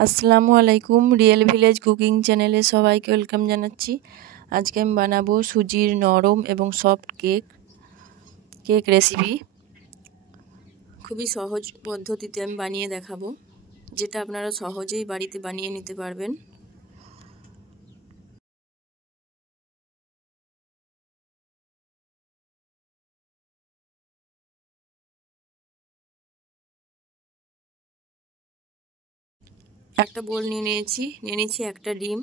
আসসালামু আলাইকুম। Real village cooking চ্যানেলে সবাইকে ওয়েলকাম জানাচ্ছি। আজকে আমি বানাবো সুজির নরম এবং সফট কেক রেসিপি। খুবই সহজ পদ্ধতিতে আমি বানিয়ে দেখাবো, যেটা আপনারা সহজেই বাড়িতে বানিয়ে নিতে পারবেন। একটা বোল নিয়ে নিয়েছি একটা ডিম।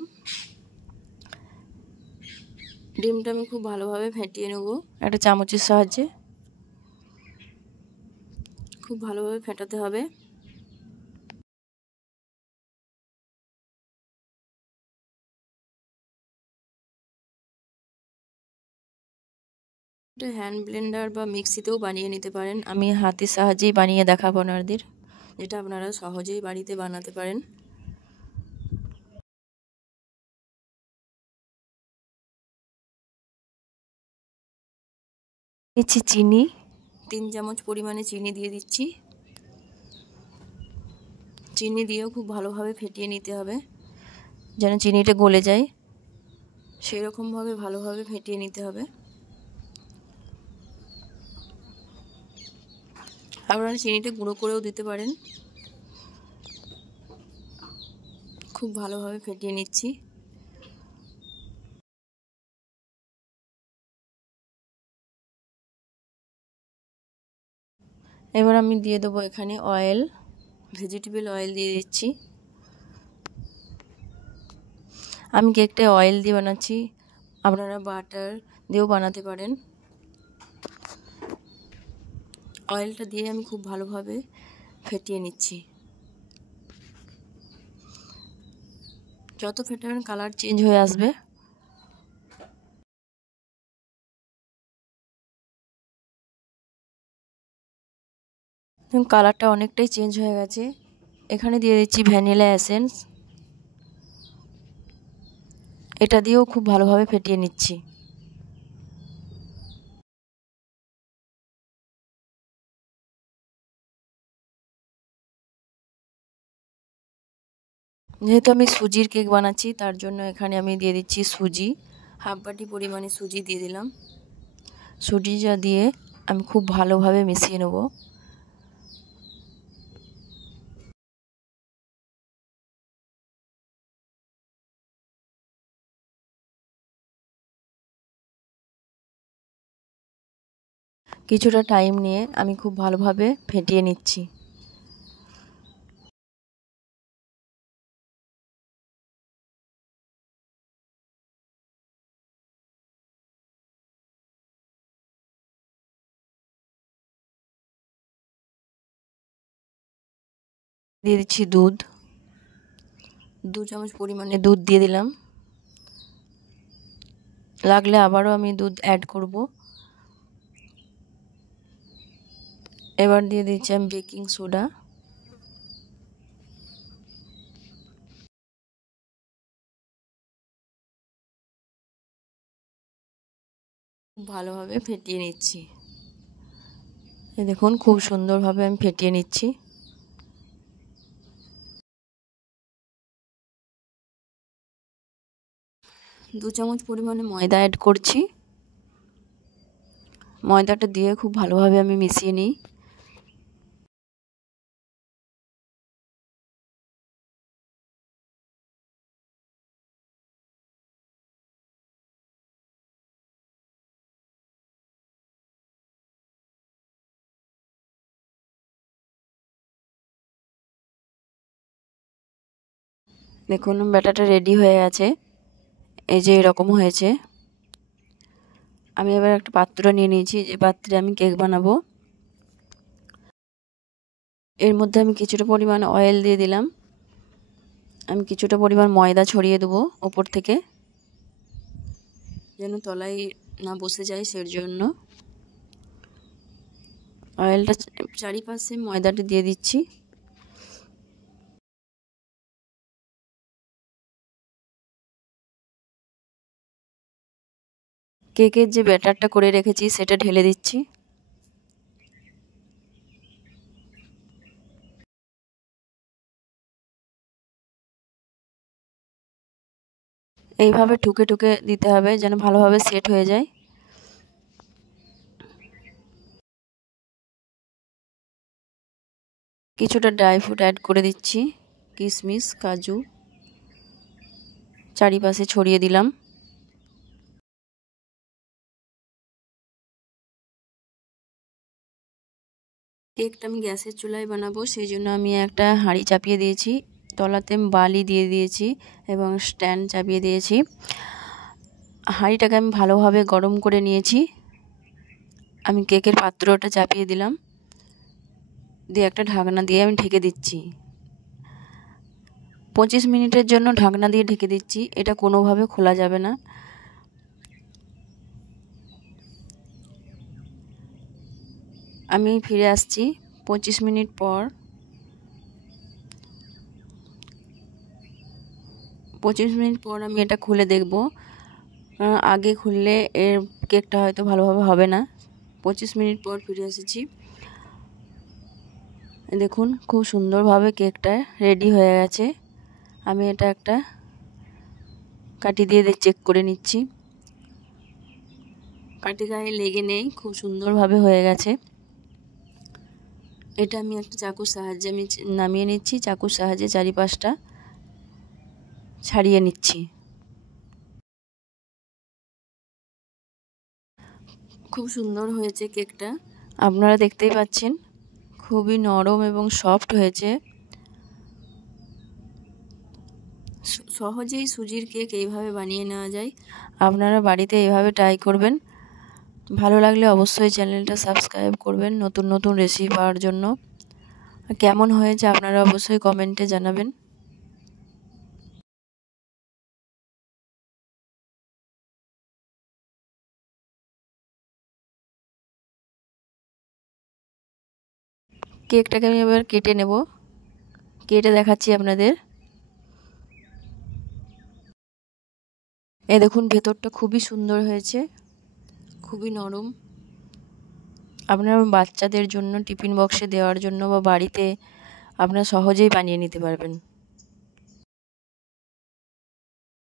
ডিমটা আমি খুব ভালোভাবে ফেটিয়ে নেব একটা চামচের সাহায্যে। খুব ভালোভাবে ফেটাতে হবে। হ্যান্ড ব্লেন্ডার বা মিক্সিতেও বানিয়ে নিতে পারেন। আমি হাতের সাহায্যেই বানিয়ে দেখাবো আপনাদের, যেটা আপনারা সহজেই বাড়িতে বানাতে পারেন। দিচ্ছি চিনি, 3 চামচ পরিমাণে চিনি দিয়ে দিচ্ছি। চিনি দিয়েও খুব ভালোভাবে ফেটিয়ে নিতে হবে, যেন চিনিটা গলে যায়, সেই রকমভাবে ভালোভাবে ফেটিয়ে নিতে হবে। আপনারা চিনিটা গুঁড়ো করেও দিতে পারেন। খুব ভালোভাবে ফেটিয়ে নিচ্ছি। এবার আমি দিয়ে দেবো এখানে অয়েল, ভেজিটেবল অয়েল দিয়ে দিচ্ছি। আমি কেকটা অয়েল দিয়ে বানাচ্ছি, আপনারা বাটার দিয়েও বানাতে পারেন। অয়েলটা দিয়ে আমি খুব ভালোভাবে ফেটিয়ে নিচ্ছি। যত ফেটাবেন কালার চেঞ্জ হয়ে আসবে। কালারটা অনেকটাই চেঞ্জ হয়ে গেছে। এখানে দিয়ে দিচ্ছি ভ্যানিলা এসেন্স। এটা দিয়েও খুব ভালোভাবে ফেটিয়ে নিচ্ছি। যেহেতু আমি সুজির কেক বানাচ্ছি, তার জন্য এখানে আমি দিয়ে দিচ্ছি সুজি। হাফ বাটি পরিমাণে সুজি দিয়ে দিলাম। সুজিটা দিয়ে আমি খুব ভালোভাবে মিশিয়ে নেব। কিছুটা টাইম নিয়ে আমি খুব ভালোভাবে ফেটিয়ে নিচ্ছি। দিয়ে দিচ্ছি দুধ, 2 চামচ পরিমাণে দুধ দিয়ে দিলাম। লাগলে আবারও আমি দুধ অ্যাড করব। এবার দিয়ে দিচ্ছি আমি বেকিং সোডা। ভালোভাবে ফেটিয়ে নিচ্ছি। দেখুন খুব সুন্দরভাবে আমি ফেটিয়ে নিচ্ছি। 2 চামচ পরিমাণে ময়দা অ্যাড করছি। ময়দাটা দিয়ে খুব ভালোভাবে আমি মিশিয়ে নিই। দেখুন ব্যাটারটা রেডি হয়ে গেছে। এই যে এরকম হয়েছে। আমি এবার একটা পাত্র নিয়ে নিয়েছি, যে পাত্রে আমি কেক বানাবো। এর মধ্যে আমি কিছুটা পরিমাণ অয়েল দিয়ে দিলাম। আমি কিছুটা পরিমাণ ময়দা ছড়িয়ে দেবো ওপর থেকে, যেন তলায় না বসে যায়, সেই জন্য অয়েলটা চারিপাশে ময়দাটা দিয়ে দিচ্ছি। কেকের যে ব্যাটারটা করে রেখেছি সেটা ঢেলে দিচ্ছি। এইভাবে ঠুকে ঠুকে দিতে হবে যেন ভালোভাবে সেট হয়ে যায়। কিছুটা ড্রাই ফ্রুট অ্যাড করে দিচ্ছি, কিশমিশ, কাজু চারিপাশে ছড়িয়ে দিলাম। কেকটা আমি গ্যাসের চুলায় বানাবো, সেই জন্য আমি একটা হাঁড়ি চাপিয়ে দিয়েছি, তলাতে বালি দিয়ে দিয়েছি এবং স্ট্যান্ড চাপিয়ে দিয়েছি। হাঁড়িটাকে আমি ভালোভাবে গরম করে নিয়েছি। আমি কেকের পাত্রটা চাপিয়ে দিলাম, দিয়ে একটা ঢাকনা দিয়ে আমি ঢেকে দিচ্ছি। 25 মিনিটের জন্য ঢাকনা দিয়ে ঢেকে দিচ্ছি, এটা কোনোভাবে খোলা যাবে না। আমি ফিরে আসছি 25 মিনিট পর। 25 মিনিট পর আমি এটা খুলে দেখব। আগে খুললে এর কেকটা হয়তো ভালোভাবে হবে না। 25 মিনিট পর ফিরে এসেছি। দেখুন খুব সুন্দরভাবে কেকটা রেডি হয়ে গেছে। আমি এটা একটা কাঠি দিয়ে চেক করে নিচ্ছি, কাঠি গায়ে লেগে নেই, খুব সুন্দরভাবে হয়ে গেছে। এটা আমি একটা চাকুর সাহায্যে আমি নামিয়ে নিচ্ছি, চাকুর সাহায্যে চারিপাশটা ছাড়িয়ে নিচ্ছি। খুব সুন্দর হয়েছে কেকটা, আপনারা দেখতেই পাচ্ছেন, খুবই নরম এবং সফট হয়েছে। সহজেই সুজির কেক এইভাবে বানিয়ে নেওয়া যায়, আপনারা বাড়িতে এইভাবে ট্রাই করবেন। ভালো লাগলে অবশ্যই চ্যানেলটা সাবস্ক্রাইব করবেন নতুন নতুন রেসিপি পাওয়ার জন্য। কেমন হয়েছে আপনারা অবশ্যই কমেন্টে জানাবেন। কেকটাকে আমি এবার কেটে নেব, কেটে দেখাচ্ছি আপনাদের। এই দেখুন ভেতরটা খুবই সুন্দর হয়েছে, খুবই নরম। আপনার বাচ্চাদের জন্য টিফিন বক্সে দেওয়ার জন্য বা বাড়িতে আপনারা সহজেই বানিয়ে নিতে পারবেন।